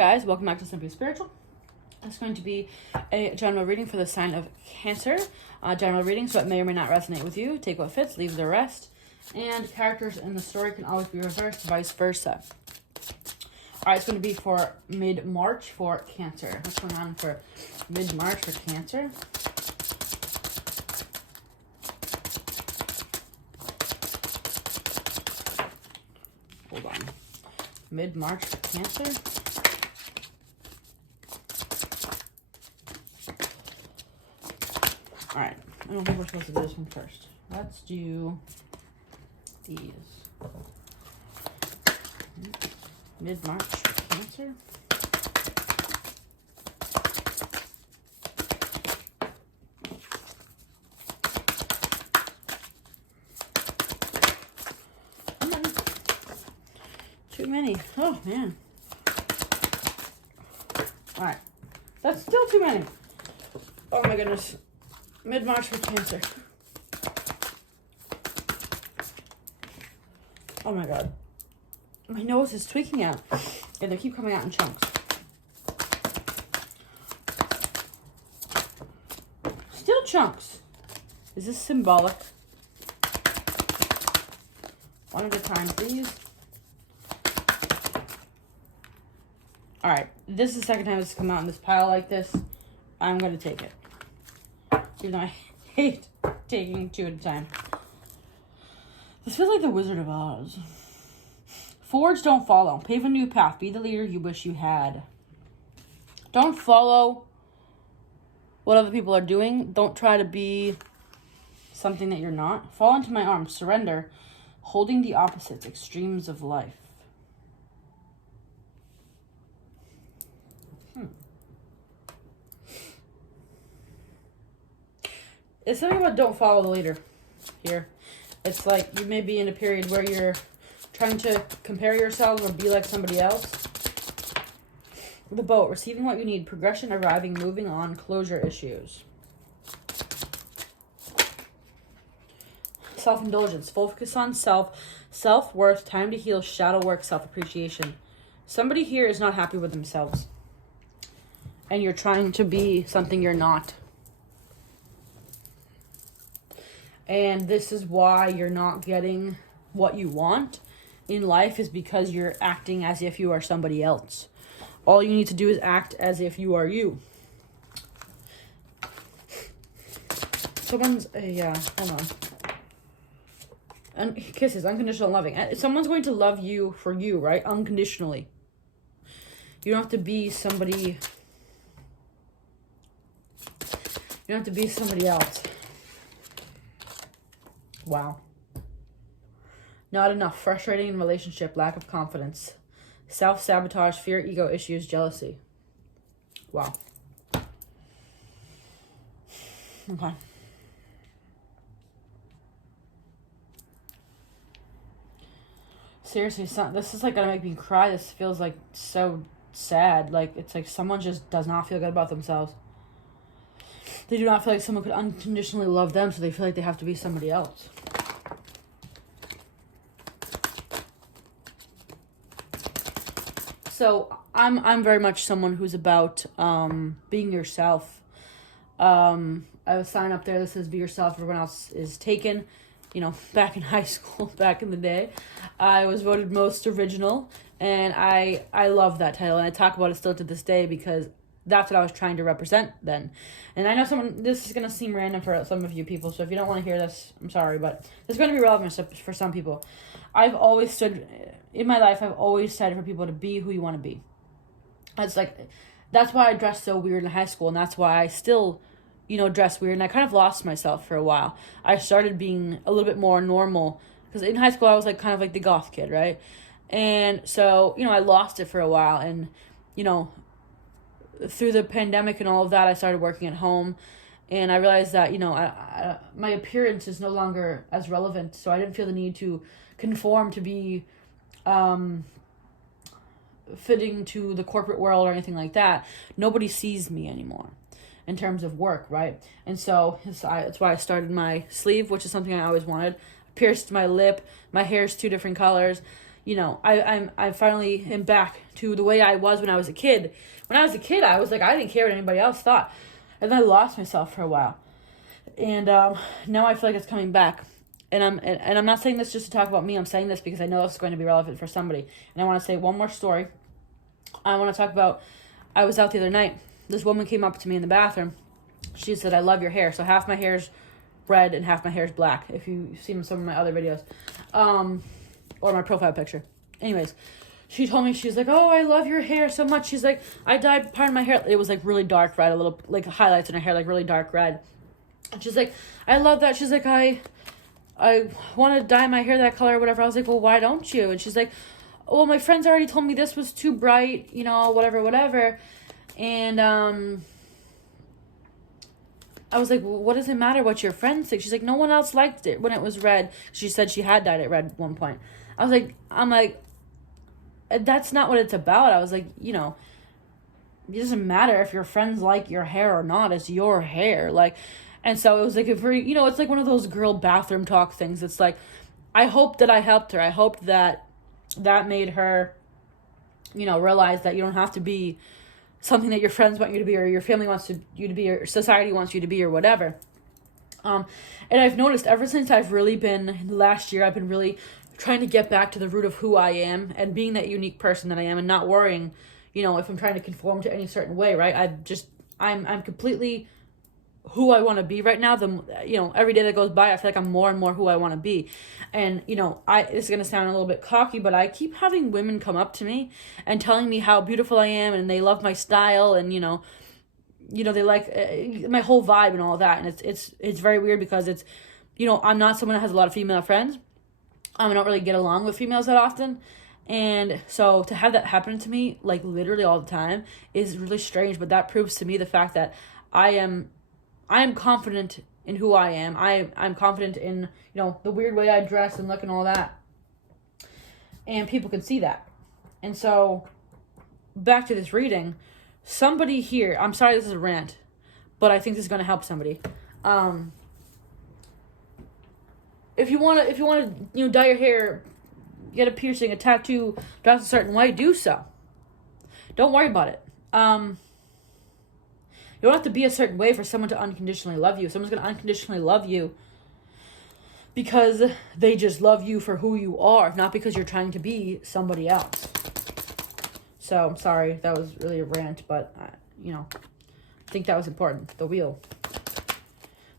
guys, welcome back to Simply Spiritual. It's going to be a general reading for the sign of Cancer. General reading, so it may or may not resonate with you. Take what fits, leave the rest. And characters in the story can always be reversed, vice versa. Alright, it's going to be for mid-March for Cancer. What's going on for mid-March for Cancer? Hold on. Mid-March for Cancer. Alright, I don't think we're supposed to do this one first. Let's do these. Mid-March for Cancer. Too many. Oh, man. Alright. That's still too many. Oh, my goodness. Mid-March for Cancer. Oh, my God. My nose is tweaking out. And they keep coming out in chunks. Still chunks. Is this symbolic? One at a time, please. Alright, this is the second time it's come out in this pile like this. I'm going to take it. Even though I hate taking two at a time. This feels like the Wizard of Oz. Forge, don't follow. Pave a new path. Be the leader you wish you had. Don't follow what other people are doing. Don't try to be something that you're not. Fall into my arms. Surrender. Holding the opposites. Extremes of life. It's something about don't follow the leader here. It's like you may be in a period where you're trying to compare yourselves or be like somebody else. The boat, receiving what you need, progression, arriving, moving on, closure issues. Self-indulgence, focus on self-worth, time to heal, shadow work, self-appreciation. Somebody here is not happy with themselves. And you're trying to be something you're not. And this is why you're not getting what you want in life, is because you're acting as if you are somebody else. All you need to do is act as if you are you. Someone's, hold on. And kisses, unconditional loving. Someone's going to love you for you, right? Unconditionally. You don't have to be somebody. You don't have to be somebody else. Wow. Not enough. Frustrating in relationship. Lack of confidence. Self-sabotage. Fear, ego issues, jealousy. Wow. Okay. Seriously, this is like gonna make me cry. This feels like so sad. Like, it's like someone just does not feel good about themselves. They do not feel like someone could unconditionally love them, so they feel like they have to be somebody else. So I'm very much someone who's about being yourself. I have a sign up there that says "Be yourself." Everyone else is taken. You know, back in high school, back in the day, I was voted most original, and I love that title, and I talk about it still to this day because that's what I was trying to represent then. And I know this is going to seem random for some of you people, so if you don't want to hear this, I'm sorry, but it's going to be relevant for some people. I've always stood, in my life, I've always said for people to be who you want to be. That's why I dressed so weird in high school, and that's why I still, dress weird, and I kind of lost myself for a while. I started being a little bit more normal, because in high school I was kind of like the goth kid, right? And so, I lost it for a while, and, through the pandemic and all of that, I started working at home, and I realized that, my appearance is no longer as relevant, so I didn't feel the need to conform to be fitting to the corporate world or anything like that. Nobody sees me anymore in terms of work, right? And so that's why I started my sleeve, which is something I always wanted. Pierced my lip, my hair's 2 different colors. you know, I finally am back to the way I was when I was a kid. When I was a kid, I was like, I didn't care what anybody else thought. And then I lost myself for a while. And now I feel like it's coming back. And I'm not saying this just to talk about me. I'm saying this because I know it's going to be relevant for somebody. And I want to say one more story. I want to talk about, I was out the other night. This woman came up to me in the bathroom. She said, I love your hair. So half my hair's red and half my hair's black, if you've seen some of my other videos. Or my profile picture. Anyways, she told me, she's like, oh, I love your hair so much. She's like, I dyed part of my hair. It was like really dark red, a little like highlights in her hair, like really dark red. And she's like, I love that. She's like, I want to dye my hair that color or whatever. I was like, well, why don't you? And she's like, well, my friends already told me this was too bright, you know, whatever. And I was like, well, what does it matter what your friends think? She's like, no one else liked it when it was red. She said she had dyed it red at one point. I'm like, that's not what it's about. I was like, you know, it doesn't matter if your friends like your hair or not. It's your hair. Like, and so it was like a very, you know, it's like one of those girl bathroom talk things. It's like, I hope that I helped her. I hope that made her, you know, realize that you don't have to be something that your friends want you to be, or your family wants you to be, or society wants you to be, or whatever. And I've noticed ever since I've really been, last year, I've been really trying to get back to the root of who I am and being that unique person that I am, and not worrying, you know, if I'm trying to conform to any certain way, right? I'm completely who I want to be right now. You know, every day that goes by, I feel like I'm more and more who I want to be. And, you know, this is going to sound a little bit cocky, but I keep having women come up to me and telling me how beautiful I am, and they love my style, and, you know, they like my whole vibe and all that. And it's very weird because it's, you know, I'm not someone that has a lot of female friends. I don't really get along with females that often. And so to have that happen to me, like literally all the time, is really strange. But that proves to me the fact that I am confident in who I am. I'm confident in, you know, the weird way I dress and look and all that. And people can see that. And so back to this reading, somebody here, I'm sorry this is a rant, but I think this is going to help somebody. If you want to, you know, dye your hair, get a piercing, a tattoo, dress a certain way, do so. Don't worry about it. You don't have to be a certain way for someone to unconditionally love you. Someone's going to unconditionally love you because they just love you for who you are, not because you're trying to be somebody else. So, I'm sorry, that was really a rant, but, you know, I think that was important. The wheel.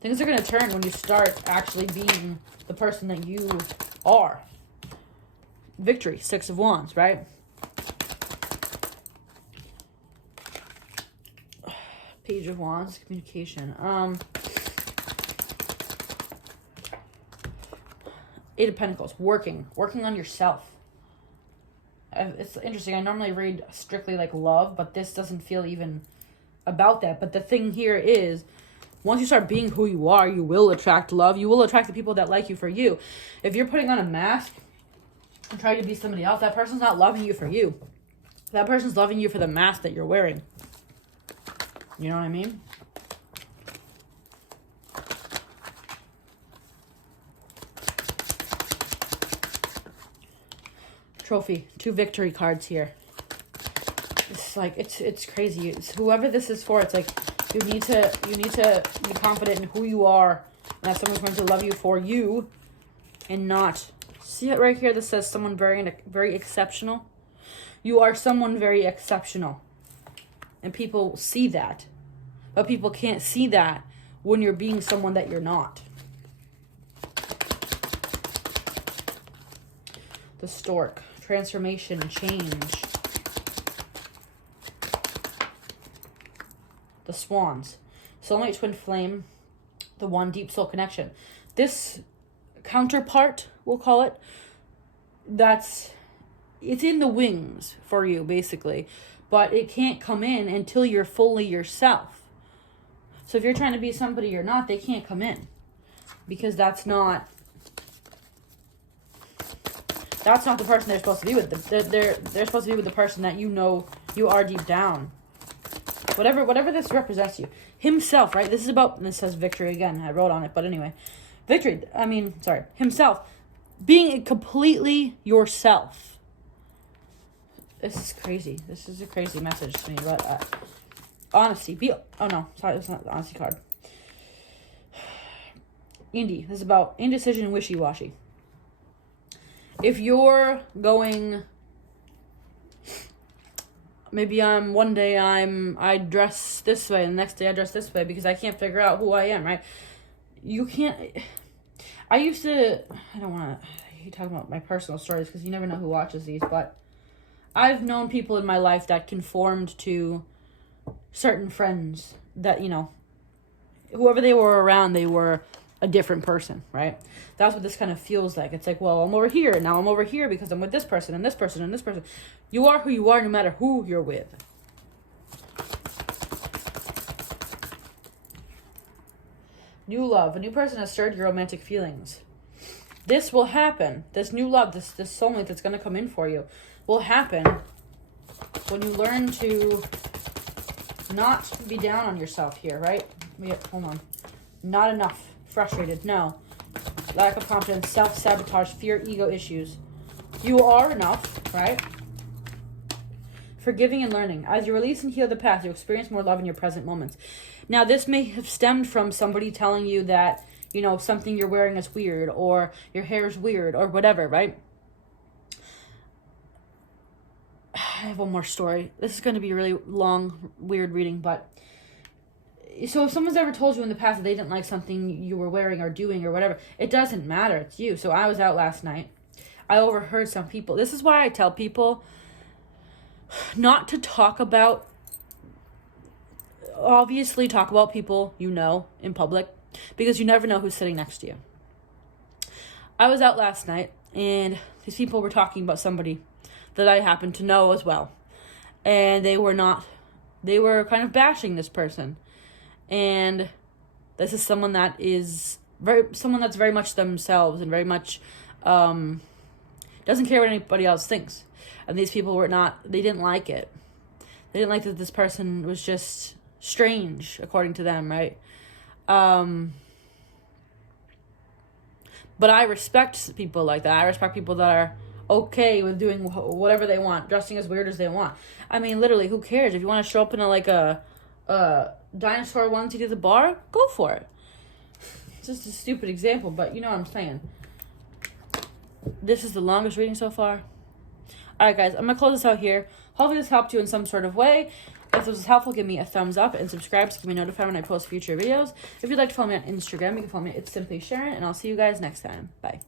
Things are going to turn when you start actually being the person that you are. Victory, 6 of Wands, right? Page of Wands, communication. 8 of Pentacles, working on yourself. It's interesting. I normally read strictly like love, but this doesn't feel even about that. But the thing here is, once you start being who you are, you will attract love. You will attract the people that like you for you. If you're putting on a mask and trying to be somebody else, that person's not loving you for you. That person's loving you for the mask that you're wearing. You know what I mean? Trophy. 2 victory cards here. It's like, it's crazy. It's whoever this is for, it's like, you need to be confident in who you are, and that someone's going to love you for you, and not. See it right here that says someone very exceptional? You are someone very exceptional. And people see that. But people can't see that when you're being someone that you're not. The Stork. Transformation, change. The Swans. Soulmate, Twinflame. The One, deep soul connection. This counterpart, we'll call it, it's in the wings for you, basically. But it can't come in until you're fully yourself. So if you're trying to be somebody you're not, they can't come in. Because that's not the person they're supposed to be with. They're supposed to be with the person that you know you are deep down. Whatever this represents you. Himself, right? This is about, and this says victory again. I wrote on it, but anyway. Himself. Being completely yourself. This is crazy. This is a crazy message to me. But honesty. Oh, no. Sorry, that's not the honesty card. This is about indecision and wishy-washy. If you're going... Maybe one day I dress this way and the next day I dress this way because I can't figure out who I am, right? You can't... I don't want to... I hate talking about my personal stories because you never know who watches these, but I've known people in my life that conformed to certain friends that, whoever they were around, they were a different person, right? That's what this kind of feels like. It's like, well, I'm over here, and now I'm over here because I'm with this person and this person and this person. You are who you are no matter who you're with. New love. A new person has stirred your romantic feelings. This will happen. This new love, this soulmate that's going to come in for you will happen when you learn to not be down on yourself here, right? Hold on. Not enough. Frustrated. No. Lack of confidence, self-sabotage, fear, ego issues. You are enough, right? Forgiving and learning. As you release and heal the past, you experience more love in your present moments. Now, this may have stemmed from somebody telling you that, something you're wearing is weird, or your hair is weird, or whatever, right? I have one more story. This is going to be a really long, weird reading, but... So if someone's ever told you in the past that they didn't like something you were wearing or doing or whatever, it doesn't matter. It's you. So I was out last night. I overheard some people. This is why I tell people not to talk about... Obviously, talk about people in public, because you never know who's sitting next to you. I was out last night, and these people were talking about somebody that I happen to know as well. And they were kind of bashing this person. And this is someone that's very much themselves and very much doesn't care what anybody else thinks. And these people they didn't like it. They didn't like that this person was just strange, according to them, right? But I respect people like that. I respect people that are okay with doing whatever they want, dressing as weird as they want. I mean, literally, who cares? If you want to show up in a dinosaur onesie to the bar, go for it. It's just a stupid example, but you know what I'm saying. This is the longest reading so far. Alright guys, I'm going to close this out here. Hopefully this helped you in some sort of way. If this was helpful, give me a thumbs up and subscribe to get me notified when I post future videos. If you'd like to follow me on Instagram, you can follow me. It's simply Sharon, and I'll see you guys next time. Bye.